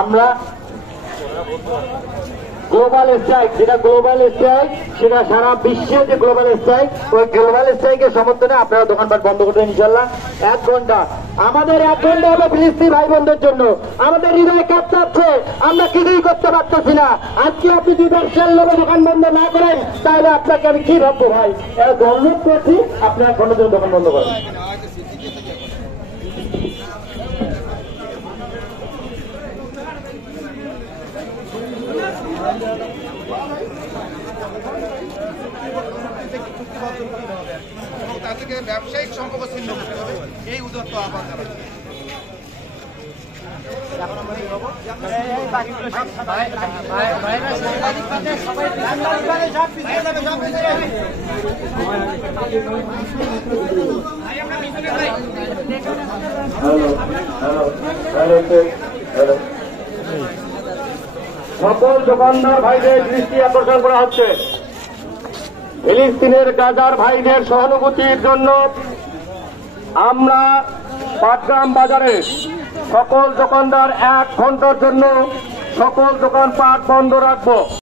আমরা global strike, যেটা global strike, সেটা সারা বিশ্বে যে গ্লোবাল স্ট্রাইক, ওই গ্লোবাল স্ট্রাইকের সমর্থনে আপনারা দোকানপাট বন্ধ করবেন ইনশাল্লাহ। 1 ঘন্টা, আমাদের 1 ঘন্টা হবে ফিলিস্তিনি ভাই বোনদের জন্য। আমাদের হৃদয় কাঁপছে, আমরা কিছুই করতে পারতেছি না। আজকে আপনি যদি ব্যবসার লোভে দোকান বন্ধ না করেন, তাহলে আপনাকে আমি কি ভাববো ভাই? অনুরোধ করছি আপনি 1 ঘন্টার জন্য দোকান বন্ধ করেন। তাদেরকে ব্যবসায়িক সম্পর্ক ছিন্ন করতে হবে, এই উদ্যোক্ত আহ্বান জানাচ্ছি। সকল দোকানদার ভাইদের দৃষ্টি আকর্ষণ করা হচ্ছে। ফিলিস্তিনের গাজার ভাইদের সহানুভূতির জন্য আমরা পাটগ্রাম বাজারে সকল দোকানদার 1 ঘন্টার জন্য সকল দোকানপাট বন্ধ রাখবো।